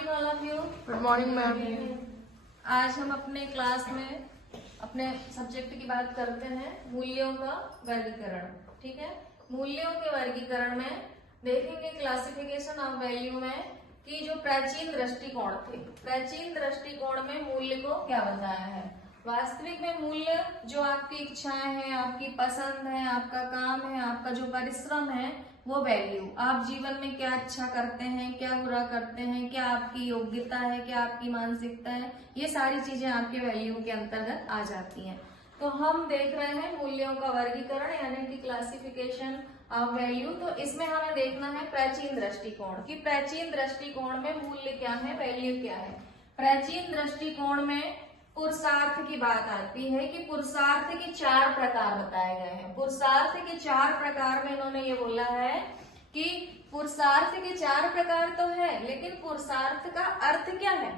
Morning all of you. Good morning ma'am. आज हम अपने क्लास में अपने सब्जेक्ट की बात करते हैं मूल्यों का वर्गीकरण। ठीक है, मूल्यों के वर्गीकरण में देखेंगे क्लासिफिकेशन ऑफ वैल्यू में कि जो प्राचीन दृष्टिकोण थे, प्राचीन दृष्टिकोण में मूल्य को क्या बताया है। वास्तविक में मूल्य जो आपकी इच्छाएं हैं, आपकी पसंद है, आपका काम है, आपका जो परिश्रम है, वो वैल्यू। आप जीवन में क्या अच्छा करते हैं, क्या बुरा करते हैं, क्या आपकी योग्यता है, क्या आपकी मानसिकता है, ये सारी चीजें आपके वैल्यू के अंतर्गत आ जाती हैं। तो हम देख रहे हैं मूल्यों का वर्गीकरण यानी कि क्लासिफिकेशन ऑफ वैल्यू। तो इसमें हमें देखना है प्राचीन दृष्टिकोण कि प्राचीन दृष्टिकोण में मूल्य क्या है, वैल्यू क्या है। प्राचीन दृष्टिकोण में पुरुषार्थ की बात आती है कि पुरुषार्थ के 4 प्रकार बताए गए हैं। पुरुषार्थ के 4 प्रकार में इन्होंने ये बोला है कि पुरुषार्थ के 4 प्रकार तो है, लेकिन पुरुषार्थ का अर्थ क्या है।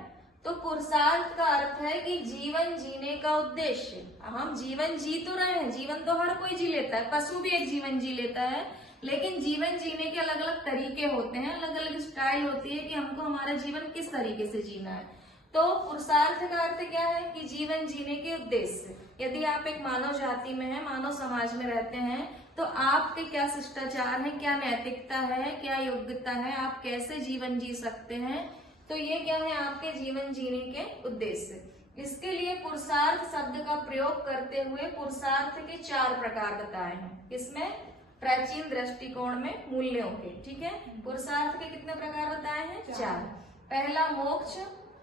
तो पुरुषार्थ का अर्थ है कि जीवन जीने का उद्देश्य। हम जीवन जी तो रहे हैं, जीवन तो हर कोई जी लेता है, पशु भी एक जीवन जी लेता है, लेकिन जीवन जीने के अलग अलग तरीके होते हैं, अलग अलग स्टाइल होती है कि हमको हमारा जीवन किस तरीके से जीना है। तो पुरुषार्थ का अर्थ क्या है कि जीवन जीने के उद्देश्य। यदि आप एक मानव जाति में है, मानव समाज में रहते हैं, तो आपके क्या शिष्टाचार है, क्या नैतिकता है, क्या योग्यता है, आप कैसे जीवन जी सकते हैं, तो ये क्या है आपके जीवन जीने के उद्देश्य। इसके लिए पुरुषार्थ शब्द का प्रयोग करते हुए पुरुषार्थ के 4 प्रकार बताए हैं। किसमें? प्राचीन दृष्टिकोण में मूल्यों के। ठीक है, पुरुषार्थ के कितने प्रकार बताए हैं? 4। पहला मोक्ष,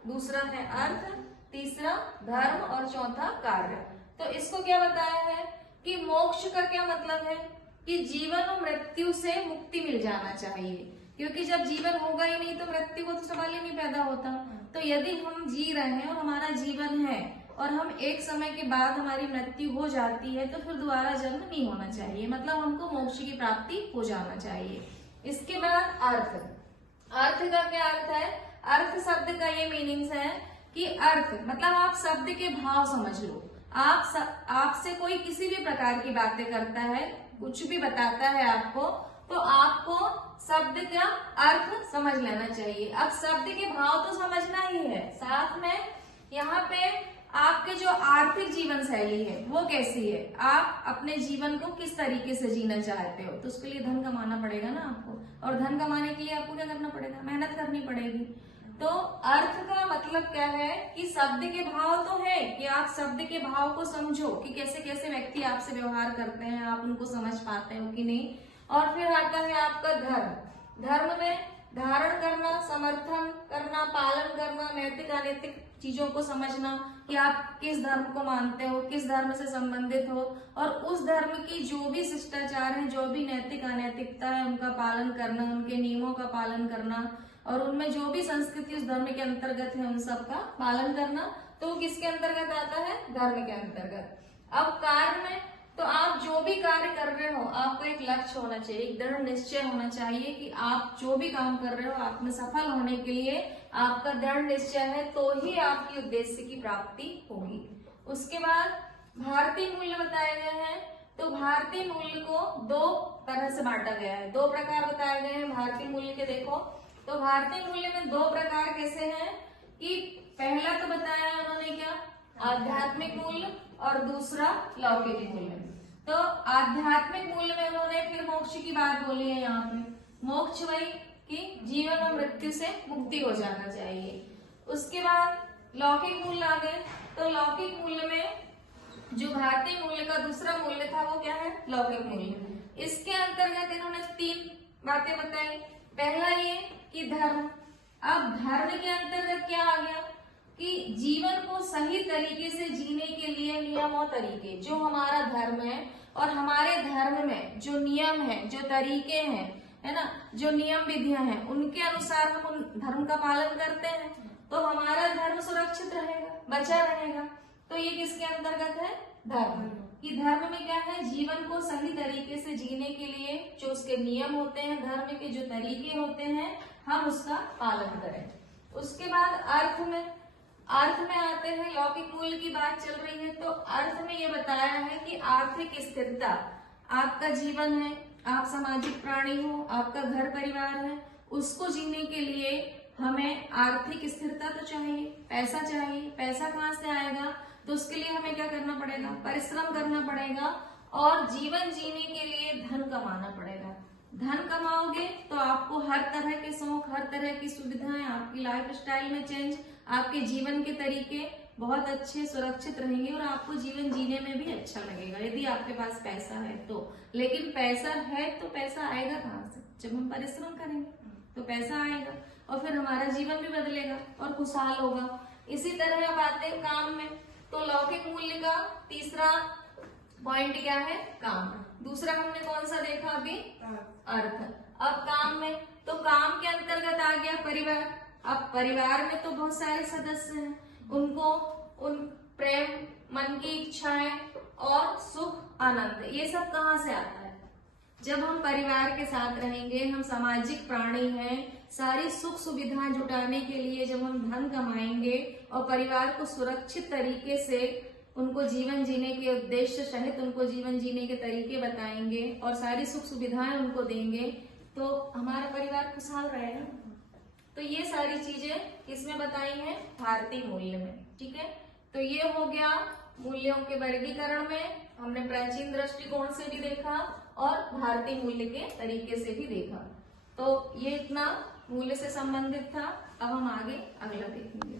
दूसरा है अर्थ, तीसरा धर्म और चौथा कार्य। तो इसको क्या बताया है कि मोक्ष का क्या मतलब है कि जीवन और मृत्यु से मुक्ति मिल जाना चाहिए, क्योंकि जब जीवन होगा ही नहीं तो मृत्यु को तो सवाल ही नहीं पैदा होता। तो यदि हम जी रहे हैं और हमारा जीवन है और हम एक समय के बाद हमारी मृत्यु हो जाती है, तो फिर दोबारा जन्म नहीं होना चाहिए, मतलब हमको मोक्ष की प्राप्ति हो जाना चाहिए। इसके बाद अर्थ। अर्थ का क्या अर्थ है? अर्थ शब्द का ये मीनिंग्स है कि अर्थ मतलब आप शब्द के भाव समझ लो। आपसे कोई किसी भी प्रकार की बातें करता है, कुछ भी बताता है आपको, तो आपको शब्द का अर्थ समझ लेना चाहिए। अब शब्द के भाव तो समझना ही है, साथ में यहाँ पे आपके जो आर्थिक जीवन शैली है वो कैसी है, आप अपने जीवन को किस तरीके से जीना चाहते हो, तो उसके लिए धन कमाना पड़ेगा ना आपको, और धन कमाने के लिए आपको क्या करना पड़ेगा? मेहनत करनी पड़ेगी। तो अर्थ का मतलब क्या है कि शब्द के भाव तो है कि आप शब्द के भाव को समझो कि कैसे कैसे व्यक्ति आपसे व्यवहार करते हैं, आप उनको समझ पाते हो कि नहीं। और फिर आता है आपका धर्म। धर्म में धारण करना, समर्थन करना, पालन करना, नैतिक अनैतिक चीजों को समझना कि आप किस धर्म को मानते हो, किस धर्म से संबंधित हो, और उस धर्म की जो भी शिष्टाचार है, जो भी नैतिक अनैतिकता है, उनका पालन करना, उनके नियमों का पालन करना, और उनमें जो भी संस्कृति उस धर्म के अंतर्गत है उन सब का पालन करना। तो वो किसके अंतर्गत आता है? धर्म के अंतर्गत। अब कार्य में तो आप जो भी कार्य कर रहे हो आपको एक लक्ष्य होना चाहिए, एक दृढ़ निश्चय होना चाहिए कि आप जो भी काम कर रहे हो आप में सफल होने के लिए आपका दृढ़ निश्चय है, तो ही आपकी उद्देश्य की प्राप्ति होगी। उसके बाद भारतीय मूल्य बताए गए हैं। तो भारतीय मूल्य को 2 तरह से बांटा गया है, 2 प्रकार बताए गए हैं भारतीय मूल्य के। देखो, तो भारतीय मूल्य में 2 प्रकार कैसे हैं कि पहला तो बताया उन्होंने क्या? आध्यात्मिक मूल्य, और दूसरा लौकिक मूल्य। तो आध्यात्मिक मूल्य में उन्होंने फिर मोक्ष की बात बोली है। यहाँ पे मोक्ष वही कि जीवन और मृत्यु से मुक्ति हो जाना चाहिए। उसके बाद लौकिक मूल्य आ गए। तो लौकिक मूल्य में जो भारतीय मूल्य का दूसरा मूल्य था वो क्या है? लौकिक मूल्य। इसके अंतर्गत इन्होंने 3 बातें बताई। पहला ये कि धर्म। अब धर्म के अंतर्गत क्या आ गया कि जीवन को सही तरीके से जीने के लिए नियम और तरीके, जो हमारा धर्म है और हमारे धर्म में जो नियम है, जो तरीके हैं, है ना, जो नियम विधियां हैं, उनके अनुसार हम उन धर्म का पालन करते हैं तो हमारा धर्म सुरक्षित रहेगा, बचा रहेगा। तो ये किसके अंतर्गत है? धर्म। कि धर्म में क्या है? जीवन को सही तरीके से जीने के लिए जो उसके नियम होते हैं, धर्म के जो तरीके होते हैं, हम उसका पालन करें। उसके बाद अर्थ में आते हैं। लौकिक मूल्य की बात चल रही है, तो अर्थ में ये बताया है कि आर्थिक स्थिरता, आपका जीवन है, आप सामाजिक प्राणी हो, आपका घर परिवार है, उसको जीने के लिए हमें आर्थिक स्थिरता तो चाहिए, पैसा चाहिए। पैसा कहाँ से आएगा? तो उसके लिए हमें क्या करना पड़ेगा? परिश्रम करना पड़ेगा और जीवन जीने के लिए धन कमाना पड़ेगा। धन कमाओगे तो आपको हर तरह के शौक, हर तरह की सुविधाएं, आपकी लाइफ स्टाइल में चेंज, आपके जीवन के तरीके बहुत अच्छे सुरक्षित रहेंगे और आपको जीवन जीने में भी अच्छा लगेगा यदि आपके पास पैसा है तो। लेकिन पैसा है तो पैसा आएगा कहाँ से? जब हम परिश्रम करेंगे तो पैसा आएगा और फिर हमारा जीवन भी बदलेगा और खुशहाल होगा। इसी तरह अब आते हैं काम में। तो लौकिक मूल्य का तीसरा पॉइंट क्या है? काम। दूसरा हमने कौन सा देखा अभी? अर्थ। अब काम में, तो काम के अंतर्गत आ गया परिवार। अब परिवार में तो बहुत सारे सदस्य हैं, उनको उन प्रेम, मन की इच्छाएं और सुख, आनंद, ये सब कहाँ से आता है? जब हम परिवार के साथ रहेंगे, हम सामाजिक प्राणी हैं, सारी सुख सुविधाएं जुटाने के लिए जब हम धन कमाएंगे और परिवार को सुरक्षित तरीके से उनको जीवन जीने के उद्देश्य सहित उनको जीवन जीने के तरीके बताएंगे और सारी सुख सुविधाएं उनको देंगे तो हमारा परिवार खुशहाल रहेगा। तो ये सारी चीजें किसमें बताई हैं? भारतीय मूल्य में। ठीक है, तो ये हो गया मूल्यों के वर्गीकरण में। हमने प्राचीन दृष्टिकोण से भी देखा और भारतीय मूल्य के तरीके से भी देखा। तो ये इतना मूल्य से संबंधित था। अब हम आगे अगला देखेंगे।